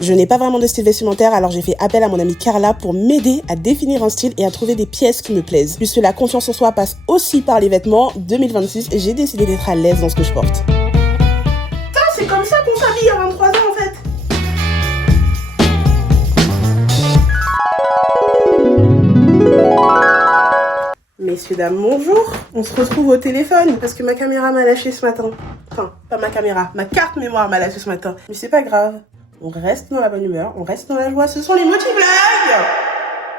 Je n'ai pas vraiment de style vestimentaire, alors j'ai fait appel à mon amie Carla pour m'aider à définir un style et à trouver des pièces qui me plaisent. Puisque la confiance en soi passe aussi par les vêtements, 2026, j'ai décidé d'être à l'aise dans ce que je porte. Putain, c'est comme ça qu'on s'habille à 23 ans en fait. Messieurs, dames, bonjour. On se retrouve au téléphone parce que ma caméra m'a lâché ce matin. Enfin, pas ma caméra, ma carte mémoire m'a lâché ce matin. Mais c'est pas grave. On reste dans la bonne humeur, on reste dans la joie. Ce sont les motivlags.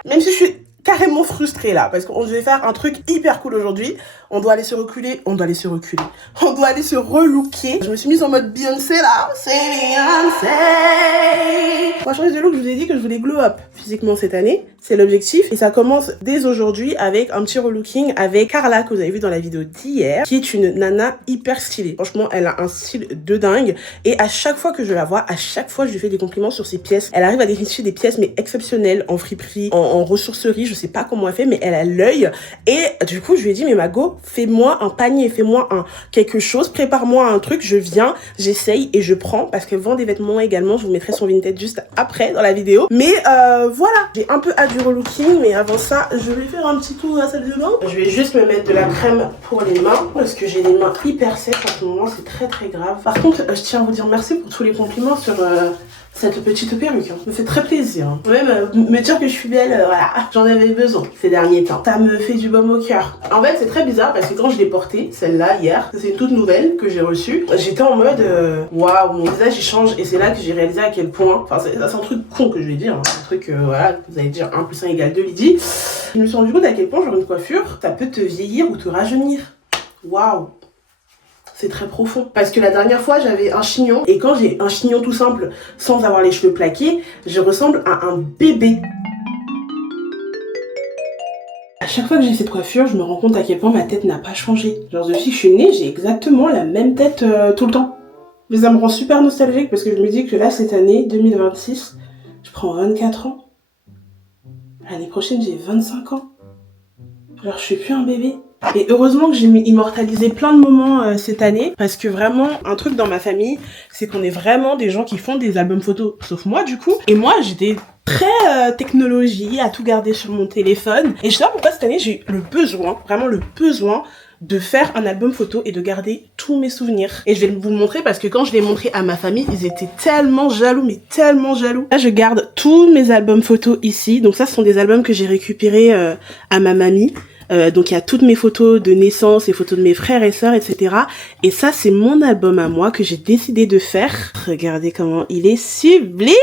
Même si je suis carrément frustrée là, parce qu'on devait faire un truc hyper cool aujourd'hui. On doit aller se relooker. On doit aller se relooker. Je me suis mise en mode Beyoncé là. C'est Beyoncé. Pour changer de look, je vous ai dit que je voulais glow up physiquement cette année. C'est l'objectif. Et ça commence dès aujourd'hui avec un petit relooking avec Carla que vous avez vu dans la vidéo d'hier, qui est une nana hyper stylée. Franchement, elle a un style de dingue. Et à chaque fois que je la vois, à chaque fois, je lui fais des compliments sur ses pièces. Elle arrive à dénicher des pièces mais exceptionnelles en friperie, en ressourcerie. Je sais pas comment elle fait, mais elle a l'œil. Et du coup, je lui ai dit, mais Mago, fais-moi un panier, fais-moi quelque chose, prépare-moi un truc, je viens, j'essaye et je prends, parce que vend des vêtements également, je vous mettrai son vintage juste après dans la vidéo. Mais voilà, j'ai un peu hâte du relooking, mais avant ça, je vais faire un petit tour dans la salle de bain. Je vais juste me mettre de la crème pour les mains, parce que j'ai les mains hyper sèches en ce moment, c'est très très grave. Par contre, je tiens à vous dire merci pour tous les compliments sur cette petite perruque, ça me fait très plaisir. Même me dire que je suis belle, voilà, j'en avais besoin ces derniers temps. Ça me fait du baume au cœur. En fait, c'est très bizarre parce que quand je l'ai portée, celle-là, hier, c'est une toute nouvelle que j'ai reçue. J'étais en mode, waouh, mon visage il change, et c'est là que j'ai réalisé à quel point, enfin, c'est un truc con que je vais dire, hein. Un truc, voilà, vous allez dire 1 + 1 = 2, Lydie. Je me suis rendu compte à quel point, genre une coiffure, ça peut te vieillir ou te rajeunir. Waouh! C'est très profond. Parce que la dernière fois, j'avais un chignon. Et quand j'ai un chignon tout simple, sans avoir les cheveux plaqués, je ressemble à un bébé. À chaque fois que j'ai cette coiffure, je me rends compte à quel point ma tête n'a pas changé. Genre, depuis que je suis née, j'ai exactement la même tête tout le temps. Mais ça me rend super nostalgique parce que je me dis que là, cette année, 2026, je prends 24 ans. L'année prochaine, j'ai 25 ans. Alors, je suis plus un bébé. Et heureusement que j'ai immortalisé plein de moments cette année, parce que vraiment, un truc dans ma famille, c'est qu'on est vraiment des gens qui font des albums photos, sauf moi du coup. Et moi, j'étais très technologie, à tout garder sur mon téléphone. Et je sais pas pourquoi cette année, j'ai eu le besoin, vraiment le besoin, de faire un album photo et de garder tous mes souvenirs. Et je vais vous le montrer parce que quand je l'ai montré à ma famille, ils étaient tellement jaloux, mais tellement jaloux. Là, je garde tous mes albums photos ici. Donc ça, ce sont des albums que j'ai récupérés à ma mamie. Donc il y a toutes mes photos de naissance, les photos de mes frères et sœurs, etc. Et ça, c'est mon album à moi que j'ai décidé de faire. Regardez comment il est sublime!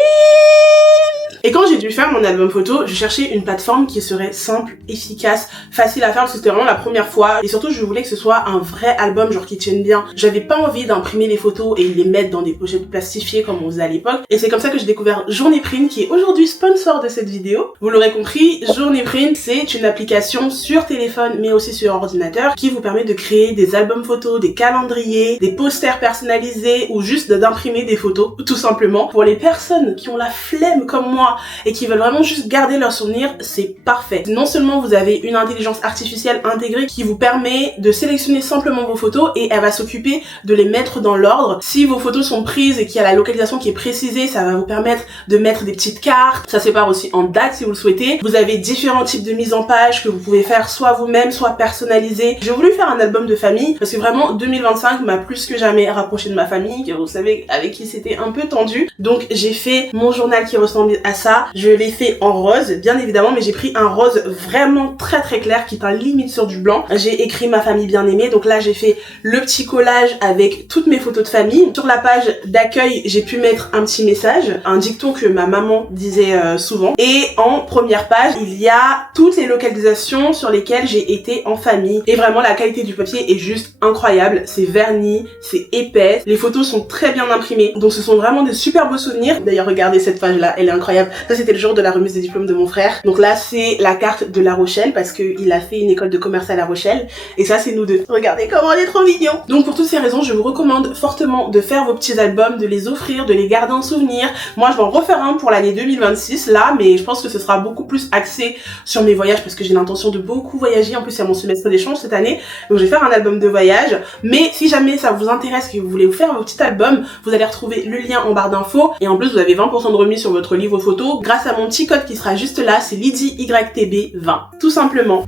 Et quand j'ai dû faire mon album photo, je cherchais une plateforme qui serait simple, efficace, facile à faire parce que c'était vraiment la première fois. Et surtout, je voulais que ce soit un vrai album, genre qui tienne bien. J'avais pas envie d'imprimer les photos et les mettre dans des pochettes plastifiées comme on faisait à l'époque. Et c'est comme ça que j'ai découvert Journeyprint, qui est aujourd'hui sponsor de cette vidéo. Vous l'aurez compris, Journeyprint, c'est une application sur téléphone mais aussi sur ordinateur qui vous permet de créer des albums photos, des calendriers, des posters personnalisés ou juste d'imprimer des photos, tout simplement. Pour les personnes qui ont la flemme comme moi et qui veulent vraiment juste garder leurs souvenirs, c'est parfait. Non seulement vous avez une intelligence artificielle intégrée qui vous permet de sélectionner simplement vos photos et elle va s'occuper de les mettre dans l'ordre. Si vos photos sont prises et qu'il y a la localisation qui est précisée, ça va vous permettre de mettre des petites cartes. Ça sépare aussi en dates si vous le souhaitez. Vous avez différents types de mise en page que vous pouvez faire soit vous-même, soit personnalisé. J'ai voulu faire un album de famille parce que vraiment 2025 m'a plus que jamais rapproché de ma famille, que vous savez avec qui c'était un peu tendu. Donc j'ai fait mon journal qui ressemble à ça. Je l'ai fait en rose, bien évidemment, mais j'ai pris un rose vraiment très très clair qui est un limite sur du blanc. J'ai écrit ma famille bien aimée, donc là j'ai fait le petit collage avec toutes mes photos de famille. Sur la page d'accueil, j'ai pu mettre un petit message, un dicton que ma maman disait souvent. Et en première page, il y a toutes les localisations sur lesquelles j'ai été en famille. Et vraiment la qualité du papier est juste incroyable, c'est verni, c'est épais, les photos sont très bien imprimées. Donc ce sont vraiment des super beaux souvenirs. D'ailleurs regardez cette page là, elle est incroyable. Ça c'était le jour de la remise des diplômes de mon frère. Donc là c'est la carte de La Rochelle parce qu'il a fait une école de commerce à La Rochelle. Et ça c'est nous deux. Regardez comment on est trop mignons. Donc pour toutes ces raisons, je vous recommande fortement de faire vos petits albums, de les offrir, de les garder en souvenir. Moi je vais en refaire un pour l'année 2026 là, mais je pense que ce sera beaucoup plus axé sur mes voyages parce que j'ai l'intention de beaucoup voyager. En plus il y a mon semestre d'échange cette année, donc je vais faire un album de voyage. Mais si jamais ça vous intéresse, que vous voulez vous faire vos petits albums, vous allez retrouver le lien en barre d'infos. Et en plus vous avez 20% de remise sur votre livre photo grâce à mon petit code qui sera juste là, c'est LydieYTB20, tout simplement.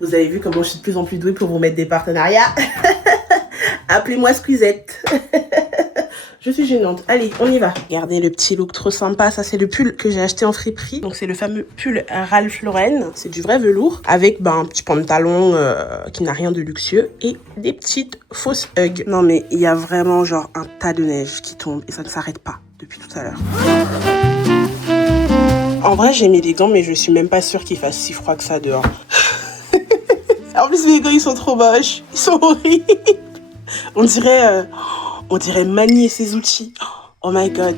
Vous avez vu comment je suis de plus en plus douée pour vous mettre des partenariats. Appelez-moi Squeezette. Je suis gênante. Allez, on y va. Regardez le petit look trop sympa. Ça, c'est le pull que j'ai acheté en friperie. Donc, c'est le fameux pull Ralph Lauren. C'est du vrai velours avec un petit pantalon qui n'a rien de luxueux et des petites fausses hugs. Non, mais il y a vraiment genre un tas de neige qui tombe et ça ne s'arrête pas depuis tout à l'heure. En vrai, j'ai mis des gants, mais je suis même pas sûre qu'il fasse si froid que ça dehors. En plus, mes gants, ils sont trop moches. Ils sont horribles. On dirait manier ses outils. Oh my god.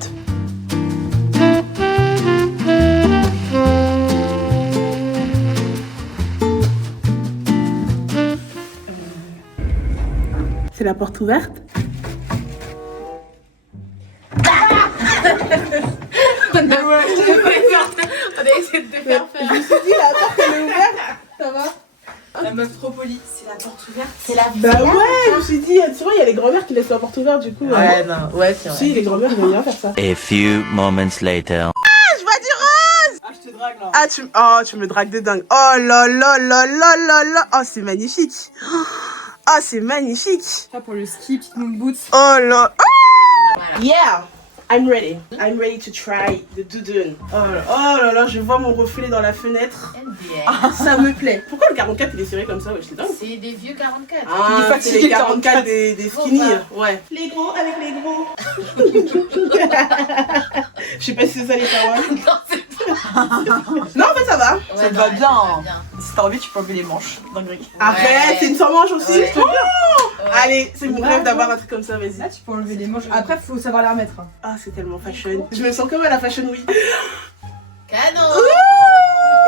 C'est la porte ouverte? On a essayé de te faire faire. Je me suis dit, la porte elle est ouverte. Ça va? La meuf trop polie, c'est la porte ouverte. C'est la Bah ouais, je me suis dit, souvent il y a les grand-mères qui laissent la porte ouverte du coup. Ouais, non, ouais, c'est vrai. Si, les grand-mères ils vont bien faire ça. A few moments later. Je vois du rose! Ah, je te drague là. Ah, tu me dragues de dingue. Oh là là là là là là. Oh, c'est magnifique. Oh, c'est magnifique. Ça pour le ski, petite moon boots. Oh là. Voilà. Yeah, I'm ready. I'm ready to try the doudoune. Oh là là, je vois mon reflet dans la fenêtre. MDR. Ça me plaît. Pourquoi le 44 il est serré comme ça? Ouais, je dingue. C'est des vieux 44. Il est Ah, c'est fatigué, les 44 44 des skinny. Ouais. Les gros avec les gros. Je sais pas si c'est ça les paroles. Non, en fait ça va. Ça te va bien, hein. Si t'as envie, tu peux enlever les manches. Dinguerie. Arrête, c'est une sans manche aussi. Ouais. Oh allez, c'est mon rêve d'avoir un truc comme ça, vas-y. Là, tu peux enlever les manches. Après, faut savoir les remettre. Ah, c'est tellement fashion. Je me sens comme à la Fashion Week. Canon.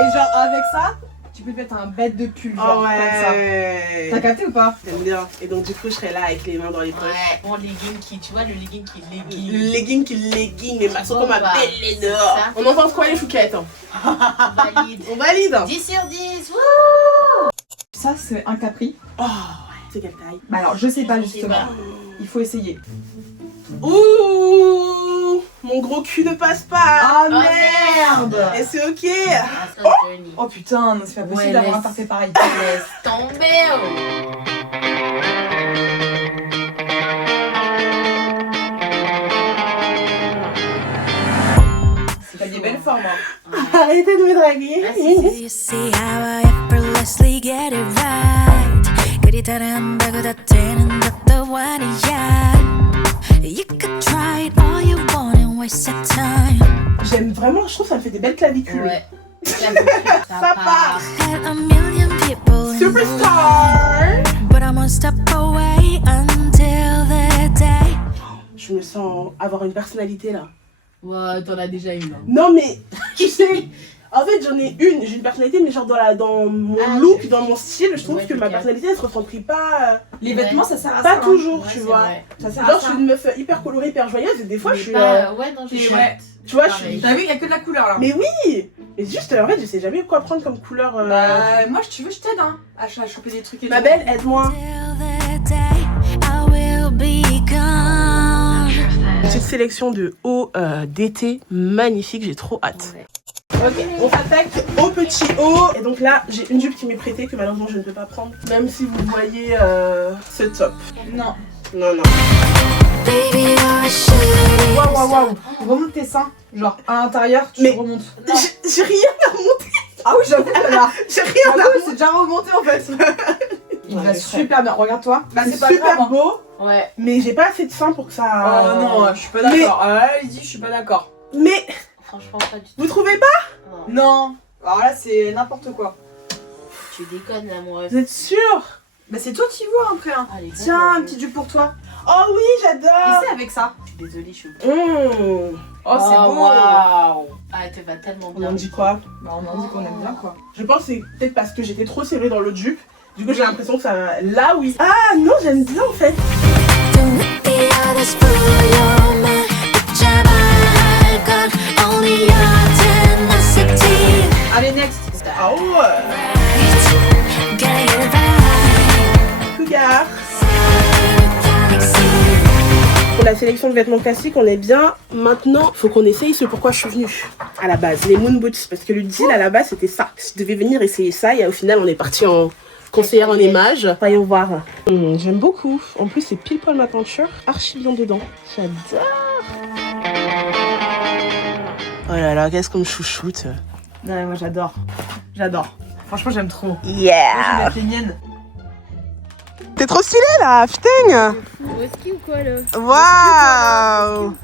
Et genre, avec ça, tu peux te mettre un bête de pull. Genre, Oh comme ça. ouais. T'as capté ou pas? J'aime bien. Et donc du coup, je serai là avec les mains dans les poches. Ouais, mon legging qui, tu vois, le legging qui Le legging. legging qui legging, les maçons Bon, comme ma bah, belle c'est Lénore. ça. On en pense quoi les chouquettes? Valide. On valide. 10 sur 10. Wouh. Ça, c'est un capri. Oh ouais, c'est quelle taille? Bah alors, je sais pas Je sais justement. pas. Il faut essayer. Ouh, mon gros cul ne passe pas. Ah Oh, merde! Et c'est ok. Ah, ça, Johnny. Oh putain, non, c'est pas possible Ouais, d'avoir un laisse. parfait pareil. Laisse tomber. Oh. T'as des belles formes. Hein. Arrêtez de me draguer. Ah, si, si, si. You see how I effortlessly get it right. 그리다란다고 다 되는 것도 아니야. You could try it all you want and waste your time. J'aime vraiment, je trouve que ça me fait des belles clavicules. Ouais. Ça part. Had a million people in the Superstar. but I'm one step away until the day. Je me sens avoir une personnalité là. Ouais, t'en as déjà une. Hein. Non mais, tu sais, en fait j'en ai une, j'ai une personnalité mais genre dans mon look, dans mon style, je trouve Ouais, que ma ok. personnalité elle se retranscrit pas, Les Ouais. vêtements, ça sert à pas ça. hein. toujours, Ouais, tu c'est vois. vrai. Ça sert Genre à je ça. suis une meuf hyper colorée, hyper joyeuse et des fois Mais je suis... pas- Ouais, non, Et j'ai ouais. tu vois, je pareil. suis... T'as vu, il y a que de la couleur là. Mais oui. Mais juste, en fait je sais jamais quoi prendre comme couleur. Bah, moi, si tu veux, je t'aide hein, à choper des trucs et Ma tout. belle, aide-moi. Till the day I will be gone. Une petite sélection de hauts d'été magnifique, j'ai trop hâte. Ouais. Ok, on s'attaque au petit haut. Et donc là, j'ai une jupe qui m'est prêtée que malheureusement je ne peux pas prendre. Même si vous voyez ce top. Non. Non, non. Baby, you're a shitty. Waouh, waouh, waouh. Remonte tes seins. Genre, à l'intérieur, tu Mais- remontes. J'ai rien à remonter. Ah oui, j'avoue, là. J'ai rien à J'avoue, remonter. c'est déjà remonté en fait. Il Ouais, va c'est super bien. Regarde-toi. Bah, C'est c'est pas super grave. hein. beau, Ouais. mais j'ai pas assez de seins pour que ça... Oh non, je suis pas d'accord. Allez-y, je suis pas d'accord. Mais Franchement, pas du tout. vous trouvez pas? Non. Non. Alors là, c'est n'importe quoi. Tu déconnes là, mon rêve. Vous êtes sûr? Bah, c'est toi qui vois après. Hein. Allez, Tiens, un petit jupe pour toi. Oh oui, j'adore. Essaie avec ça. Désolée, je suis. Mmh. Oh, c'est beau. Waouh. elle te va tellement On bien. en dit quoi? Bah on en dit qu'on aime bien quoi. Je pense que c'est peut-être parce que j'étais trop serrée dans le jupe. Du coup, j'ai l'impression que ça... Là, oui. Ah non, j'aime bien en fait. Don't let the others fool your mind. 붙잡아 할 건 only your tenacity. Allez next. Ah ouais. Right. Gotta get it right. Cougar. Galaxy. Pour la sélection de vêtements classiques, on est bien. Maintenant, faut qu'on essaye ce pourquoi je suis venue à la base, les moon boots. Parce que le deal à la base, c'était ça. Je devais venir essayer ça et au final, on est parti en conseillère en images. Voyons voir. J'aime beaucoup. En plus, c'est pile poil ma peinture. Archi bien dedans. J'adore. Oh là là, qu'est-ce qu'on me chouchoute. Ouais, moi j'adore. J'adore. Franchement j'aime trop. Moi je vais Yeah. mettre les miennes. T'es trop stylé là, putain. Au ski ou quoi là? Waouh.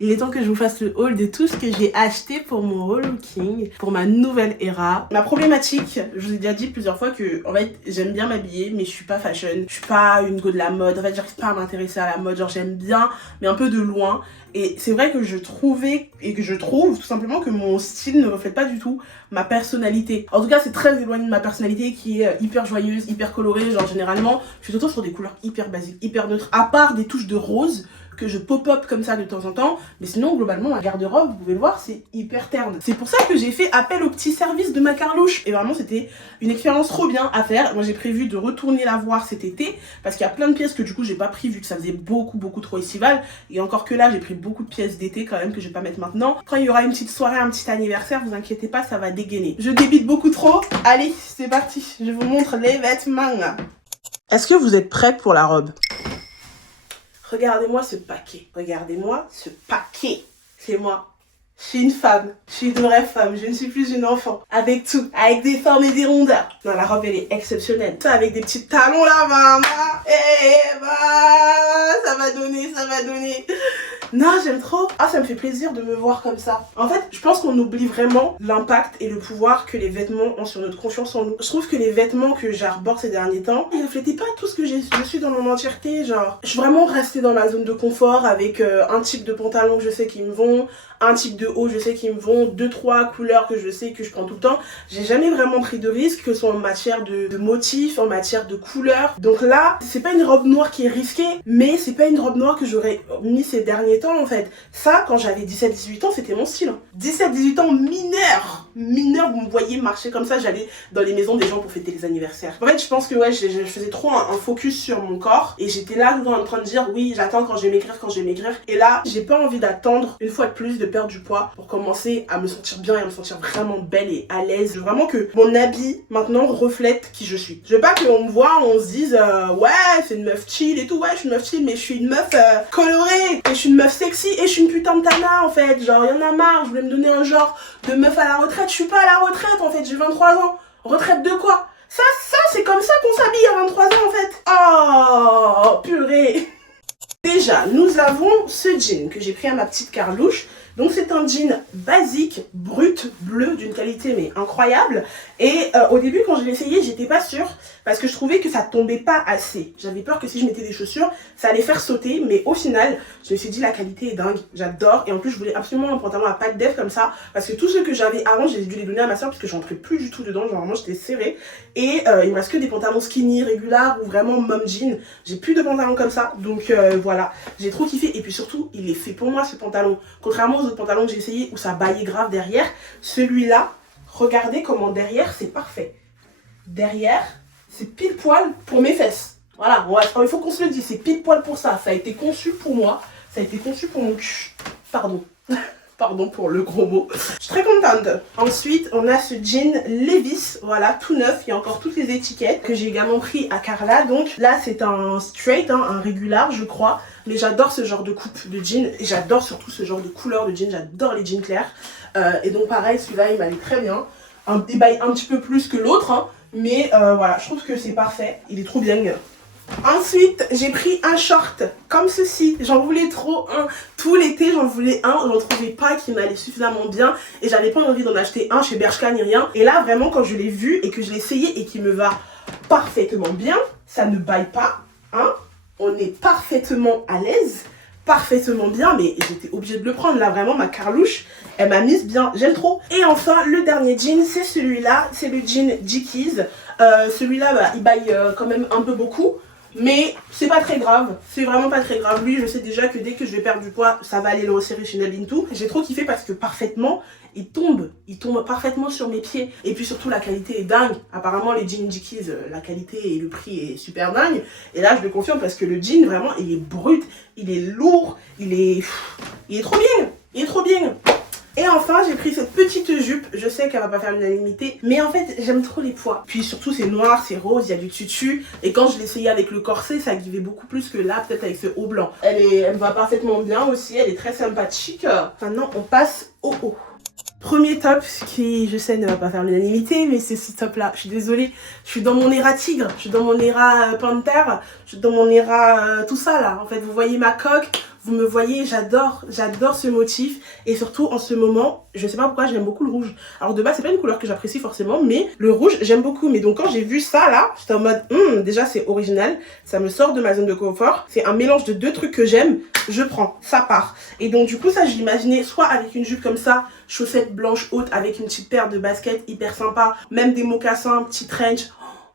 Il est temps que je vous fasse le haul de tout ce que j'ai acheté pour mon relooking, pour ma nouvelle era. Ma problématique, je vous ai déjà dit plusieurs fois que, en fait, j'aime bien m'habiller, mais je suis pas fashion. Je suis pas une go de la mode. En fait, j'arrive pas à m'intéresser à la mode. Genre, j'aime bien, mais un peu de loin. Et c'est vrai que je trouvais, et que je trouve tout simplement que mon style ne reflète pas du tout ma personnalité. En tout cas, c'est très éloigné de ma personnalité qui est hyper joyeuse, hyper colorée. Genre, généralement, je suis tout le temps sur des couleurs hyper basiques, hyper neutres, à part des touches de rose que je pop-up comme ça de temps en temps, mais sinon globalement ma garde-robe, vous pouvez le voir, c'est hyper terne. C'est pour ça que j'ai fait appel au petit service de ma Carlouche, et vraiment c'était une expérience trop bien à faire. Moi j'ai prévu de retourner la voir cet été, parce qu'il y a plein de pièces que du coup j'ai pas pris vu que ça faisait beaucoup trop estival, et encore que là j'ai pris beaucoup de pièces d'été quand même que je vais pas mettre maintenant. Quand il y aura une petite soirée, un petit anniversaire, vous inquiétez pas, ça va dégainer. Je débite beaucoup trop, allez c'est parti, je vous montre les vêtements. Est-ce que vous êtes prêts pour la robe? Regardez-moi ce paquet. Regardez-moi ce paquet. C'est moi. Je suis une femme. Je suis une vraie femme. Je ne suis plus une enfant. Avec tout. Avec des formes et des rondeurs. Non, la robe, elle est exceptionnelle. Ça, avec des petits talons là, maman. Eh, bah, ça va donner, ça va donner. Non, j'aime trop. Ah, ça me fait plaisir de me voir comme ça. En fait, je pense qu'on oublie vraiment l'impact et le pouvoir que les vêtements ont sur notre confiance en nous. Je trouve que les vêtements que j'arbore ces derniers temps, ils reflétaient pas tout ce que je suis dans mon entièreté. Genre, je suis vraiment restée dans ma zone de confort avec un type de pantalon que je sais qu'ils me vont, un type de haut je sais qu'ils me vont, 2-3 couleurs que je sais que je prends tout le temps. J'ai jamais vraiment pris de risque, que ce soit en matière de motifs, en matière de couleurs. Donc là, c'est pas une robe noire qui est risquée, mais c'est pas une robe noire que j'aurais mis ces derniers temps en fait. Ça, quand j'avais 17-18 ans, c'était mon style. 17-18 ans, mineur, vous me voyez marcher comme ça, j'allais dans les maisons des gens pour fêter les anniversaires. En fait, je pense que ouais, je faisais trop un focus sur mon corps et j'étais là tout le temps en train de dire oui, j'attends quand je vais maigrir. Et là, j'ai pas envie d'attendre une fois de plus de perdre du poids pour commencer à me sentir bien et à me sentir vraiment belle et à l'aise. Je veux vraiment que mon habit maintenant reflète qui je suis. Je veux pas qu'on me voit, on se dise ouais, c'est une meuf chill et tout, ouais, je suis une meuf chill, mais je suis une meuf colorée et je suis une meuf sexy et je suis une putain de tana en fait. Genre, y'en a marre, je voulais me donner un genre de meuf à la retraite. Je suis pas à la retraite en fait, j'ai 23 ans. Retraite de quoi? Ça, c'est comme ça qu'on s'habille à 23 ans en fait. Oh, purée. Déjà, nous avons ce jean que j'ai pris à ma petite Carlouche. Donc c'est un jean basique, brut, bleu, d'une qualité mais incroyable. Et au début quand je l'ai essayé, j'étais pas sûre parce que je trouvais que ça tombait pas assez. J'avais peur que si je mettais des chaussures, ça allait faire sauter. Mais au final, je me suis dit la qualité est dingue, j'adore. Et en plus je voulais absolument un pantalon à pattes def comme ça. Parce que tous ceux que j'avais avant, j'ai dû les donner à ma soeur parce que j'entrais plus du tout dedans. Genre vraiment j'étais serrée. Et il me reste que des pantalons skinny, réguliers ou vraiment mom jean. J'ai plus de pantalons comme ça. Donc voilà, j'ai trop kiffé. Et puis surtout, il est fait pour moi ce pantalon. Contrairement aux autres pantalons que j'ai essayé où ça baillait grave derrière, celui-là, regardez comment derrière c'est parfait. Derrière, c'est pile poil pour mes fesses. Voilà, il faut qu'on se le dise, c'est pile poil pour ça. Ça a été conçu pour moi, ça a été conçu pour mon cul. Pardon. Pardon pour le gros mot. Je suis très contente. Ensuite, on a ce jean Levi's, voilà, tout neuf. Il y a encore toutes les étiquettes que j'ai également pris à Carla. Donc là, c'est un straight, hein, un régular, je crois. Mais j'adore ce genre de coupe de jean. Et j'adore surtout ce genre de couleur de jean. J'adore les jeans clairs. Et donc pareil, celui-là, il m'allait très bien. Il baille un petit peu plus que l'autre, hein, mais voilà, je trouve que c'est parfait. Il est trop bien. Ensuite, j'ai pris un short comme ceci. J'en voulais trop un. Tout l'été, j'en voulais un. J'en trouvais pas qui m'allait suffisamment bien. Et j'avais pas envie d'en acheter un chez Bershka ni rien. Et là, vraiment, quand je l'ai vu et que je l'ai essayé et qu'il me va parfaitement bien, ça ne baille pas. Hein, on est parfaitement à l'aise. parfaitement bien, mais j'étais obligée de le prendre. Là, vraiment, ma carlouche, elle m'a mise bien. J'aime trop. Et enfin, le dernier jean, c'est celui-là. C'est le jean Dickies. Celui-là, bah, il baille quand même un peu beaucoup. Mais c'est pas très grave, c'est vraiment pas très grave. Lui, je sais déjà que dès que je vais perdre du poids, ça va aller le resserrer chez Nail Into. J'ai trop kiffé parce que parfaitement, il tombe parfaitement sur mes pieds. Et puis surtout, la qualité est dingue. Apparemment, les jeans Dickies, la qualité et le prix est super dingue. Et là, je le confirme parce que le jean, vraiment, il est brut, il est lourd, il est trop bien, il est trop bien. Et enfin, j'ai pris cette petite jupe. Je sais qu'elle va pas faire l'unanimité, mais en fait, j'aime trop les pois. Puis surtout, c'est noir, c'est rose, il y a du tutu. Et quand je l'ai essayé avec le corset, ça guivait beaucoup plus que là, peut-être avec ce haut blanc. Elle me va parfaitement bien aussi, elle est très sympathique. Maintenant, on passe au haut. Premier top qui, je sais, ne va pas faire l'unanimité, mais c'est ce top là. Je suis désolée, je suis dans mon éra tigre, je suis dans mon éra panthère, je suis dans mon éra tout ça là. En fait, vous voyez ma coque, vous me voyez, j'adore ce motif. Et surtout, en ce moment, je sais pas pourquoi, j'aime beaucoup le rouge. Alors de base, c'est pas une couleur que j'apprécie forcément, mais le rouge, j'aime beaucoup. Mais donc quand j'ai vu ça là, j'étais en mode, déjà c'est original, ça me sort de ma zone de confort. C'est un mélange de deux trucs que j'aime, je prends, ça part. Et donc du coup, ça, je l'imaginais soit avec une jupe comme ça, chaussettes blanches hautes avec une petite paire de baskets hyper sympa, même des mocassins, petit trench.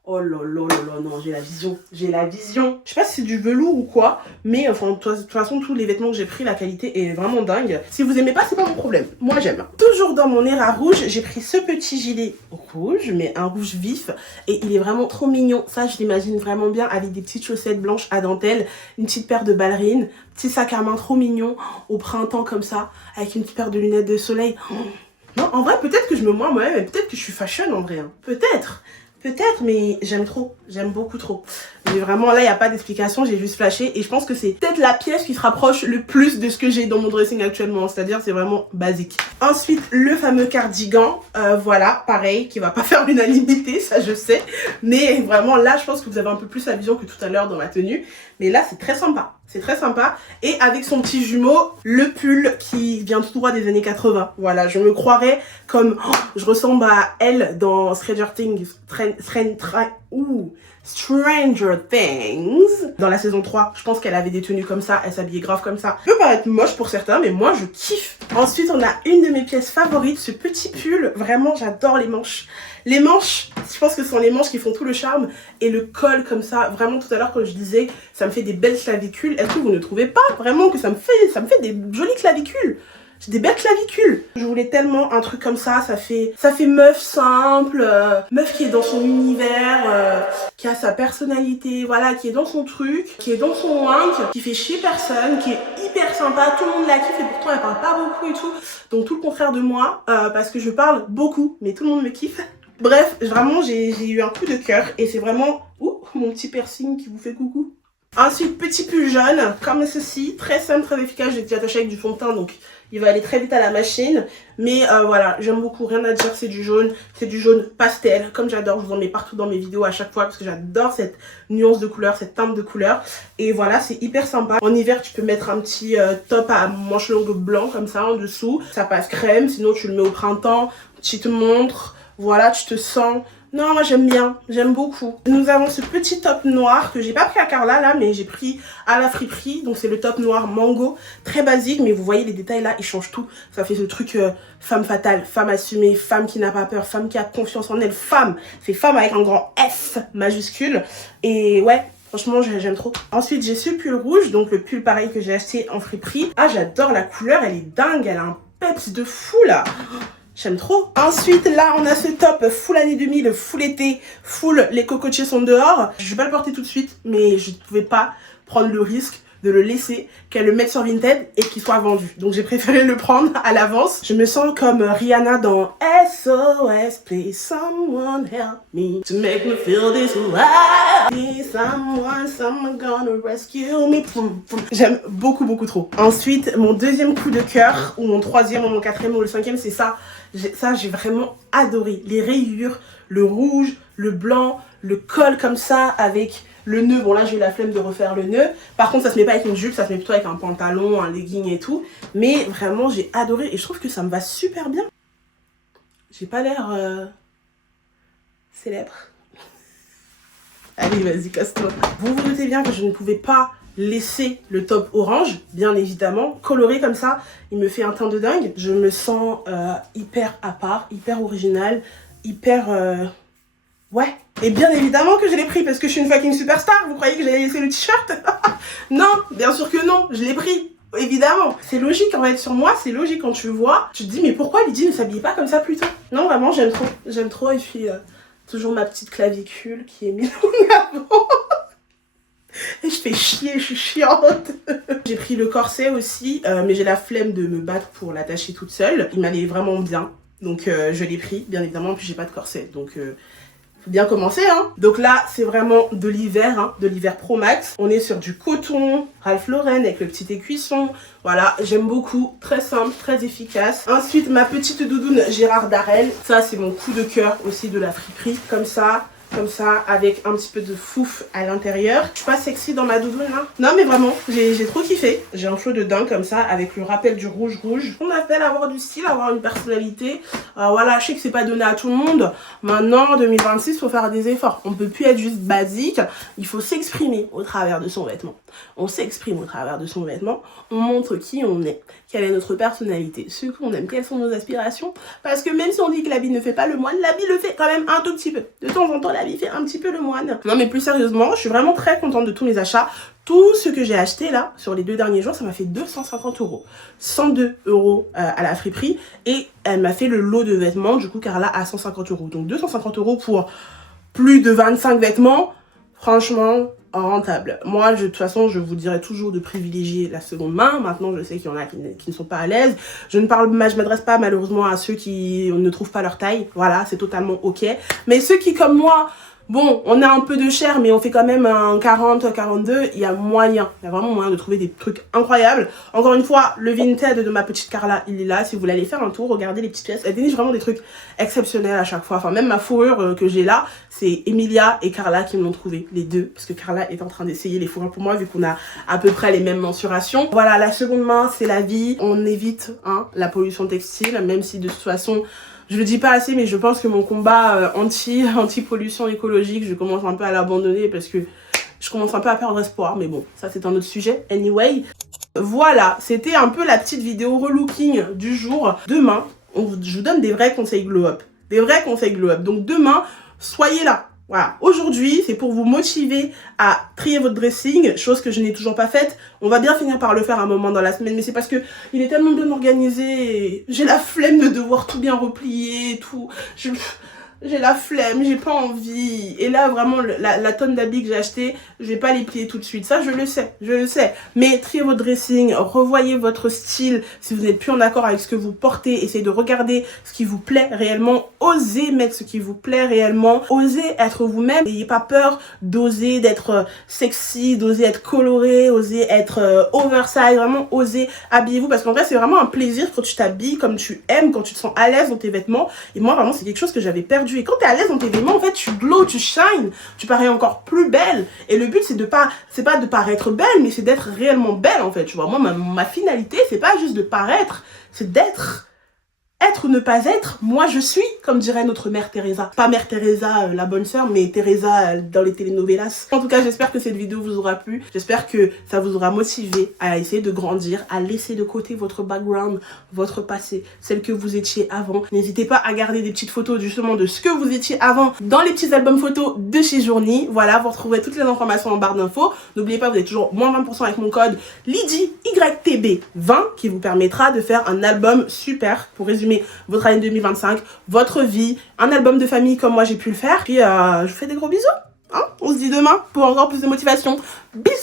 Oh là là là là, non, j'ai la vision, j'ai la vision. Je sais pas si c'est du velours ou quoi, mais enfin, de toute façon, tous les vêtements que j'ai pris, la qualité est vraiment dingue. Si vous aimez pas, c'est pas mon problème, moi j'aime. Toujours dans mon éra rouge, j'ai pris ce petit gilet rouge, mais un rouge vif, et il est vraiment trop mignon. Ça, je l'imagine vraiment bien avec des petites chaussettes blanches à dentelle, une petite paire de ballerines, petit sac à main trop mignon, au printemps comme ça, avec une petite paire de lunettes de soleil. Non, en vrai, peut-être que je me moins moi-même, peut-être que je suis fashion en vrai, hein. Peut-être, mais j'aime trop, j'aime beaucoup trop. Mais vraiment, là, il n'y a pas d'explication, j'ai juste flashé. Et je pense que c'est peut-être la pièce qui se rapproche le plus de ce que j'ai dans mon dressing actuellement. C'est-à-dire, c'est vraiment basique. Ensuite, le fameux cardigan. Voilà, pareil, qui va pas faire l'unanimité, ça je sais. Mais vraiment, là, je pense que vous avez un peu plus la vision que tout à l'heure dans ma tenue. Mais là, c'est très sympa. C'est très sympa. Et avec son petit jumeau, le pull qui vient tout droit des années 80. Voilà, je me croirais comme... Oh, je ressemble à elle dans Stranger Things. Stranger Things. Dans la saison 3, je pense qu'elle avait des tenues comme ça. Elle s'habillait grave comme ça. Ça peut paraître moche pour certains, mais moi, je kiffe. Ensuite, on a une de mes pièces favorites. Ce petit pull. Vraiment, j'adore les manches. Les manches, je pense que ce sont les manches qui font tout le charme. Et le col comme ça, vraiment tout à l'heure quand je disais, ça me fait des belles clavicules. Est-ce que vous ne trouvez pas vraiment que ça me fait des jolies clavicules? J'ai des belles clavicules. Je voulais tellement un truc comme ça fait meuf simple, meuf qui est dans son univers, qui a sa personnalité, voilà, qui est dans son truc, qui est dans son wank, qui fait chier personne, qui est hyper sympa, tout le monde la kiffe et pourtant elle parle pas beaucoup et tout. Donc tout le contraire de moi, parce que je parle beaucoup, mais tout le monde me kiffe. Bref, vraiment j'ai eu un coup de cœur et c'est vraiment, ouh, mon petit piercing qui vous fait coucou. Ensuite, petit pull jaune, comme ceci, très simple, très efficace, j'ai été attaché avec du fond de teint, donc il va aller très vite à la machine. Mais voilà, j'aime beaucoup, rien à dire, c'est du jaune pastel, comme j'adore, je vous en mets partout dans mes vidéos à chaque fois, parce que j'adore cette nuance de couleur, cette teinte de couleur. Et voilà, c'est hyper sympa. En hiver, tu peux mettre un petit top à manches longues blanc, comme ça, en dessous. Ça passe crème, sinon tu le mets au printemps, petite montre, voilà, tu te sens... Non, moi j'aime bien, j'aime beaucoup. Nous avons ce petit top noir que j'ai pas pris à Carla là, mais j'ai pris à la friperie. Donc c'est le top noir mango, très basique, mais vous voyez les détails là, ils changent tout. Ça fait ce truc femme fatale, femme assumée, femme qui n'a pas peur, femme qui a confiance en elle, femme. C'est femme avec un grand F majuscule. Et ouais, franchement, j'aime trop. Ensuite, j'ai ce pull rouge, donc le pull pareil que j'ai acheté en friperie. Ah, j'adore la couleur, elle est dingue, elle a un peps de fou là. J'aime trop. Ensuite, là, on a ce top full année 2000, full été, full les cocotiers sont dehors. Je vais pas le porter tout de suite, mais je ne pouvais pas prendre le risque de le laisser, qu'elle le mette sur Vinted et qu'il soit vendu. Donc j'ai préféré le prendre à l'avance. Je me sens comme Rihanna dans SOS, please someone help me to make me feel this way. Please someone gonna rescue me. J'aime beaucoup, beaucoup trop. Ensuite, mon deuxième coup de cœur, ou mon troisième, ou mon quatrième, ou le cinquième, c'est ça. Ça, j'ai vraiment adoré. Les rayures, le rouge, le blanc, le col comme ça avec le nœud. Bon, là, j'ai eu la flemme de refaire le nœud. Par contre, ça se met pas avec une jupe, ça se met plutôt avec un pantalon, un legging et tout. Mais vraiment, j'ai adoré et je trouve que ça me va super bien. J'ai pas l'air célèbre. Allez, vas-y, casse-toi. Vous vous doutez bien que je ne pouvais pas laissé le top orange, bien évidemment, coloré comme ça. Il me fait un teint de dingue. Je me sens hyper à part, hyper original, hyper... Ouais. Et bien évidemment que je l'ai pris parce que je suis une fucking superstar. Vous croyez que j'allais laisser le t-shirt? Non, bien sûr que non, je l'ai pris. Évidemment. C'est logique en fait, sur moi, c'est logique quand tu vois. Tu te dis, mais pourquoi Lydie ne s'habille pas comme ça plus tôt? Non, vraiment, j'aime trop. J'aime trop. Et puis, toujours ma petite clavicule qui est mise en avant. Et je fais chier, je suis chiante. J'ai pris le corset aussi, mais j'ai la flemme de me battre pour l'attacher toute seule. Il m'allait vraiment bien, donc je l'ai pris, bien évidemment, puis j'ai pas de corset, donc faut bien commencer, hein. Donc là, c'est vraiment de l'hiver, hein, de l'hiver Pro Max. On est sur du coton, Ralph Lauren avec le petit écuisson. Voilà, j'aime beaucoup, très simple, très efficace. Ensuite, ma petite doudoune Gérard Darel. Ça, c'est mon coup de cœur aussi de la friperie, comme ça, avec un petit peu de fouf à l'intérieur. Je suis pas sexy dans ma doudoune là. Non mais vraiment, j'ai trop kiffé. J'ai un flow de dingue comme ça, avec le rappel du rouge. On appelle avoir du style, avoir une personnalité. Voilà, je sais que c'est pas donné à tout le monde. Maintenant, en 2026, faut faire des efforts. On peut plus être juste basique. Il faut s'exprimer au travers de son vêtement. On s'exprime au travers de son vêtement. On montre qui on est, quelle est notre personnalité, ce qu'on aime, quelles sont nos aspirations. Parce que même si on dit que l'habit ne fait pas le moine, l'habit le fait quand même un tout petit peu. De temps en temps, l'habit fait un petit peu le moine. Non mais plus sérieusement, je suis vraiment très contente de tous mes achats. Tout ce que j'ai acheté là, sur les 2 derniers jours, ça m'a fait 250 €. 102 € à la friperie. Et elle m'a fait le lot de vêtements, du coup Carla à 150 €. Donc 250 € pour plus de 25 vêtements. Franchement, rentable. Moi, de toute façon, je vous dirais toujours de privilégier la seconde main. Maintenant, je sais qu'il y en a qui ne sont pas à l'aise. Je m'adresse pas malheureusement à ceux qui ne trouvent pas leur taille. Voilà, c'est totalement ok. Mais ceux qui, comme moi, bon, on a un peu de chair, mais on fait quand même un 40, 42. Il y a moyen, il y a vraiment moyen de trouver des trucs incroyables. Encore une fois, le Vinted de ma petite Carla, il est là. Si vous voulez aller faire un tour, regardez les petites pièces. Elle déniche vraiment des trucs exceptionnels à chaque fois. Enfin, même ma fourrure que j'ai là, c'est Emilia et Carla qui me l'ont trouvé, les deux. Parce que Carla est en train d'essayer les fourrures pour moi, vu qu'on a à peu près les mêmes mensurations. Voilà, la seconde main, c'est la vie. On évite la pollution textile, même si de toute façon... Je le dis pas assez, mais je pense que mon combat anti-pollution écologique, je commence un peu à l'abandonner parce que je commence un peu à perdre espoir. Mais bon, ça c'est un autre sujet. Anyway, voilà, c'était un peu la petite vidéo relooking du jour. Demain, je vous donne des vrais conseils glow up. Des vrais conseils glow up. Donc demain, soyez là. Voilà, aujourd'hui, c'est pour vous motiver à trier votre dressing, chose que je n'ai toujours pas faite. On va bien finir par le faire un moment dans la semaine, mais c'est parce que il est tellement bien organisé. J'ai la flemme de devoir tout bien replier, tout. J'ai la flemme, j'ai pas envie. Et là, vraiment, la tonne d'habits que j'ai acheté, je vais pas les plier tout de suite. Ça, je le sais. Mais triez votre dressing, revoyez votre style. Si vous n'êtes plus en accord avec ce que vous portez, essayez de regarder ce qui vous plaît réellement. Osez mettre ce qui vous plaît réellement. Osez être vous-même. N'ayez pas peur d'oser, d'être sexy, d'oser être coloré, oser être oversize. Vraiment, osez, habillez-vous. Parce qu'en vrai, c'est vraiment un plaisir quand tu t'habilles comme tu aimes, quand tu te sens à l'aise dans tes vêtements. Et moi, vraiment, c'est quelque chose que j'avais perdu. Et quand t'es à l'aise dans tes vêtements, en fait, tu glow, tu shine, tu parais encore plus belle. Et le but, c'est pas de paraître belle, mais c'est d'être réellement belle, en fait. Tu vois, moi, ma finalité, c'est pas juste de paraître, c'est d'être. Être ou ne pas être, moi je suis, comme dirait notre mère Teresa. Pas mère Teresa, la bonne sœur, mais Teresa dans les telenovelas. En tout cas, j'espère que cette vidéo vous aura plu. J'espère que ça vous aura motivé à essayer de grandir, à laisser de côté votre background, votre passé, celle que vous étiez avant. N'hésitez pas à garder des petites photos justement de ce que vous étiez avant dans les petits albums photos de chez Journey. Voilà, vous retrouverez toutes les informations en barre d'infos. N'oubliez pas, vous êtes toujours moins 20% avec mon code LYDIYTB20 qui vous permettra de faire un album super pour résumer votre année 2025, votre vie, un album de famille comme moi j'ai pu le faire. Puis je vous fais des gros bisous. On se dit demain pour encore plus de motivation. Bisous.